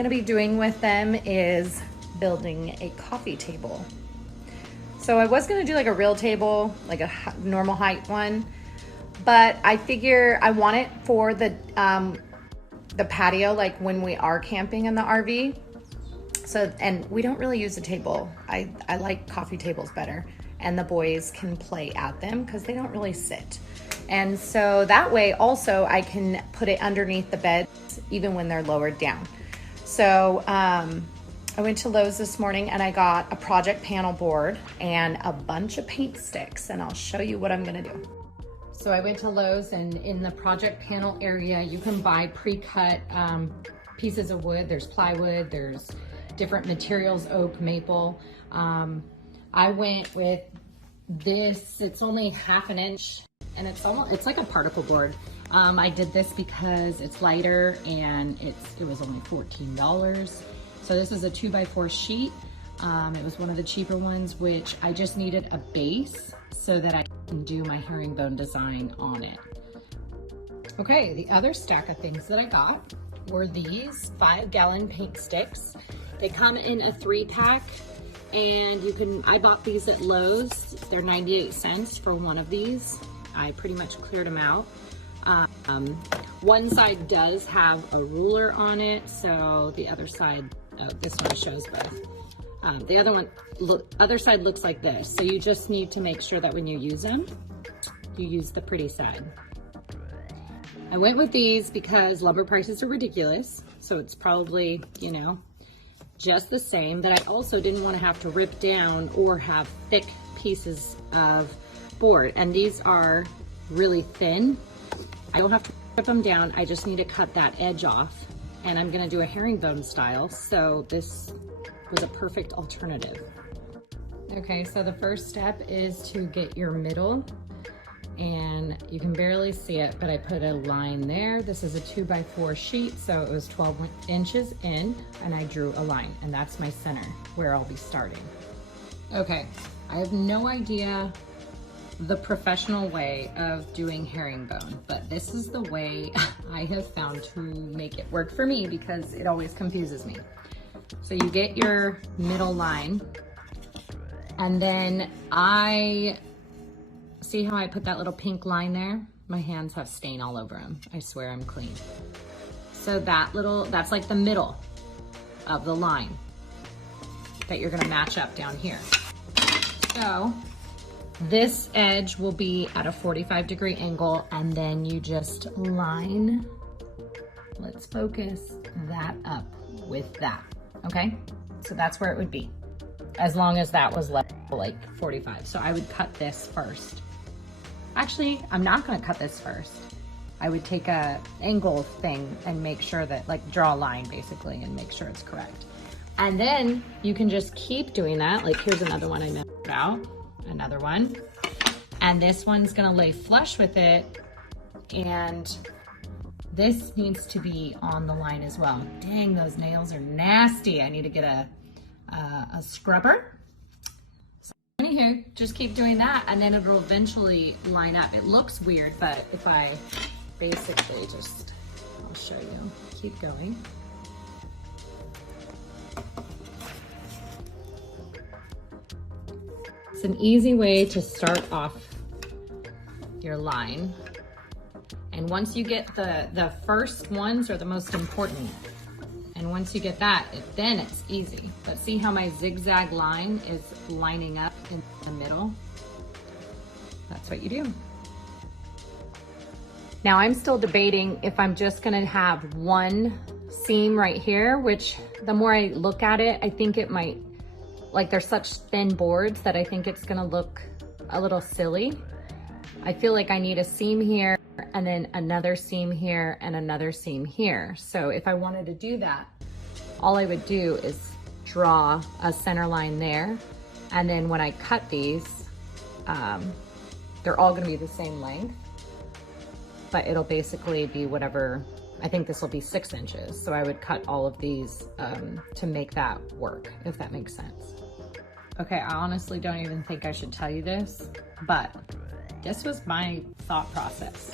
gonna be doing with them is building a coffee table. So I was gonna do like a real table, like a normal height one, but I figure I want it for the patio, like when we are camping in the RV. So, and we don't really use a table. I like coffee tables better, and the boys can play at them because they don't really sit. And so that way also I can put it underneath the beds even when they're lowered down. So I went to Lowe's this morning and I got a project panel board and a bunch of paint sticks, and I'll show you what I'm gonna do. So I went to Lowe's, and in the project panel area, you can buy pre-cut pieces of wood. There's plywood, there's different materials, oak, maple. I went with this, it's only 1/2 inch, and it's like a particle board. I did this because it's lighter and it was only $14. So this is a 2x4 sheet. It was one of the cheaper ones, which I just needed a base so that I can do my herringbone design on it. Okay, the other stack of things that I got were these 5-gallon paint sticks. They come in a 3-pack, and I bought these at Lowe's. They're 98 cents for one of these. I pretty much cleared them out. One side does have a ruler on it, so the other side, this one shows both. The other side looks like this. So you just need to make sure that when you use them, you use the pretty side. I went with these because lumber prices are ridiculous. So it's probably, you know, just the same, but I also didn't want to have to rip down or have thick pieces of board. And these are really thin. I don't have to rip them down. I just need to cut that edge off, and I'm going to do a herringbone style. So this was a perfect alternative. Okay, so the first step is to get your middle, and you can barely see it, but I put a line there. This is a 2x4 sheet, so it was 12 inches in, and I drew a line, and that's my center where I'll be starting. Okay, I have no idea the professional way of doing herringbone, but this is the way I have found to make it work for me because it always confuses me. So you get your middle line, and then I see how I put that little pink line there? My hands have stain all over them. I swear I'm clean. So that's like the middle of the line that you're gonna match up down here. So this edge will be at a 45-degree angle, and then you just line, let's focus that up with that, okay? So that's where it would be, as long as that was left like 45. So I would cut this first. Actually, I'm not gonna cut this first. I would take a angle thing and make sure that, like, draw a line basically and make sure it's correct. And then you can just keep doing that. Like, here's another one I measured out, another one. And this one's gonna lay flush with it. And this needs to be on the line as well. Dang, those nails are nasty. I need to get a scrubber. So anywho, just keep doing that, and then it'll eventually line up. It looks weird, but if I basically just, I'll show you, keep going. It's an easy way to start off your line. And once you get the first ones are the most important. And once you get that, then it's easy. But see how my zigzag line is lining up in the middle? That's what you do. Now I'm still debating if I'm just gonna have one seam right here, which the more I look at it, I think it might, like, they're such thin boards that I think it's gonna look a little silly. I feel like I need a seam here, and then another seam here, and another seam here. So if I wanted to do that, all I would do is draw a center line there, and then when I cut these, they're all gonna be the same length, but it'll basically be whatever, I think this will be 6 inches. So I would cut all of these to make that work, if that makes sense. Okay, I honestly don't even think I should tell you this, but this was my thought process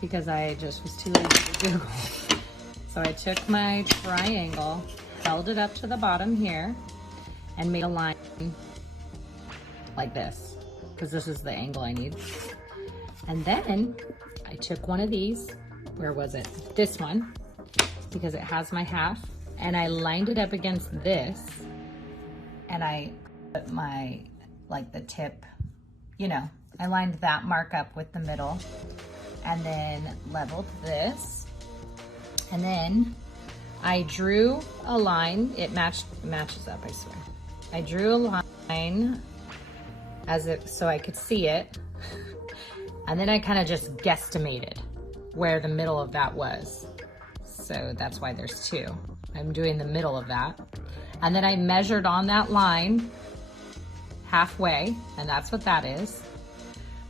because I just was too lazy to Google. So I took my triangle, held it up to the bottom here, and made a line like this, because this is the angle I need. And then I took one of these, where was it? This one, because it has my half, and I lined it up against this, and I put my, like the tip, you know, I lined that mark up with the middle, and then leveled this, and then I drew a line. It matches up, I swear. I drew a line as if so I could see it, and then I kind of just guesstimated where the middle of that was. So that's why there's two. I'm doing the middle of that, and then I measured on that line halfway, and that's what that is.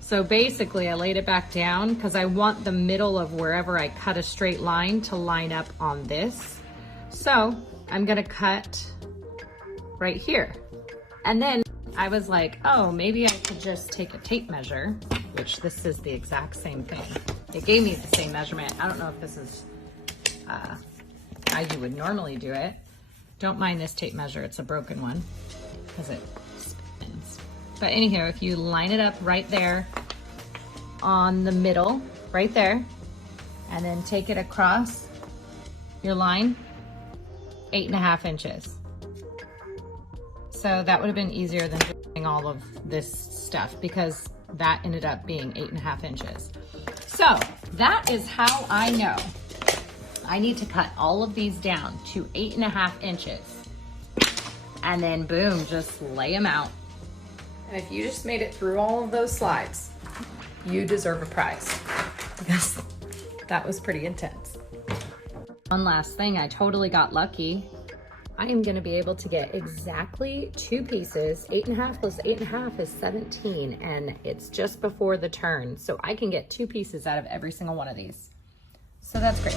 So basically I laid it back down because I want the middle of wherever I cut a straight line to line up on this. So I'm gonna cut right here. And then I was like, oh, maybe I could just take a tape measure, which this is the exact same thing. It gave me the same measurement. I don't know if this is how you would normally do it. Don't mind this tape measure, it's a broken one because it spins. But anyhow, if you line it up right there on the middle, right there, and then take it across your line, 8.5 inches. So that would have been easier than doing all of this stuff because that ended up being 8.5 inches. So that is how I know I need to cut all of these down to 8.5 inches. And then boom, just lay them out. And if you just made it through all of those slides, you deserve a prize because that was pretty intense. One last thing, I totally got lucky. I am gonna be able to get exactly 2 pieces. 8.5 plus 8.5 is 17, and it's just before the turn. So I can get 2 pieces out of every single one of these. So that's great.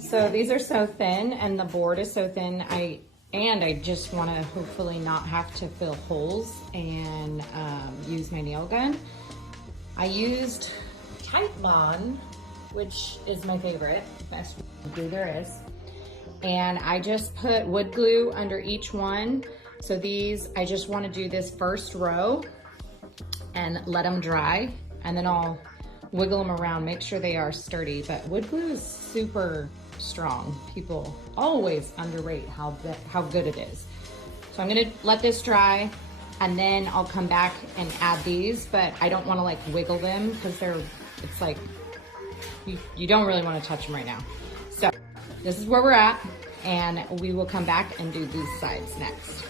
So these are so thin and the board is so thin, I just want to hopefully not have to fill holes and use my nail gun. I used Titebond, which is my favorite, best glue there is. And I just put wood glue under each one. So these, I just want to do this first row and let them dry, and then I'll wiggle them around, make sure they are sturdy. But wood glue is super strong. People always underrate how good it is. So I'm gonna let this dry, and then I'll come back and add these, but I don't want to like wiggle them because it's like, you don't really want to touch them right now. So this is where we're at, and we will come back and do these sides next.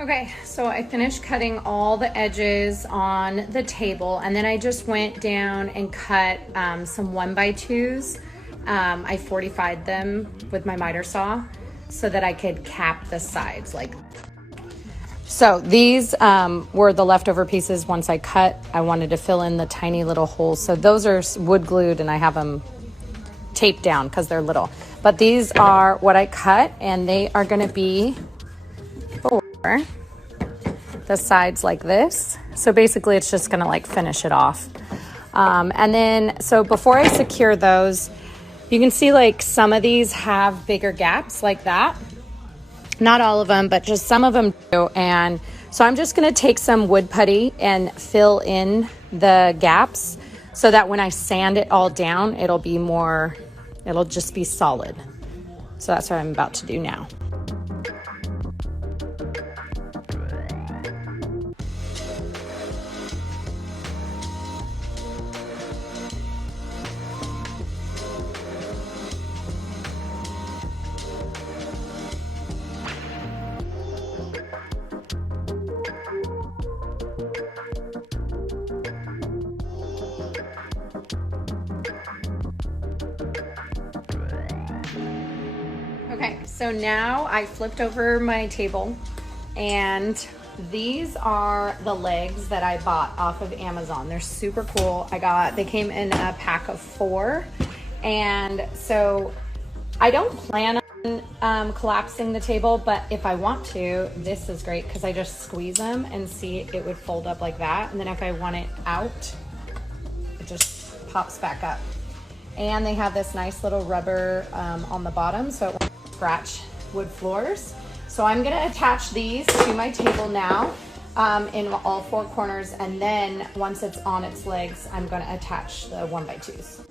Okay, so I finished cutting all the edges on the table, and then I just went down and cut some 1x2s. I 45'd them with my miter saw so that I could cap the sides like. So these were the leftover pieces once I cut. I wanted to fill in the tiny little holes. So those are wood glued and I have them taped down because they're little. But these are what I cut, and they are gonna be for the sides like this. So basically it's just gonna like finish it off. And then, so before I secure those, you can see like some of these have bigger gaps like that. Not all of them, but just some of them do. And so I'm just gonna take some wood putty and fill in the gaps so that when I sand it all down, it'll just be solid. So that's what I'm about to do now. Okay, so now I flipped over my table, and these are the legs that I bought off of Amazon. They're super cool. They came in a pack of 4, and so I don't plan on collapsing the table, but if I want to, this is great because I just squeeze them and see it would fold up like that, and then if I want it out, it just pops back up. And they have this nice little rubber on the bottom so it won't scratch wood floors. So I'm gonna attach these to my table now in all 4 corners, and then once it's on its legs, I'm gonna attach the 1x2s.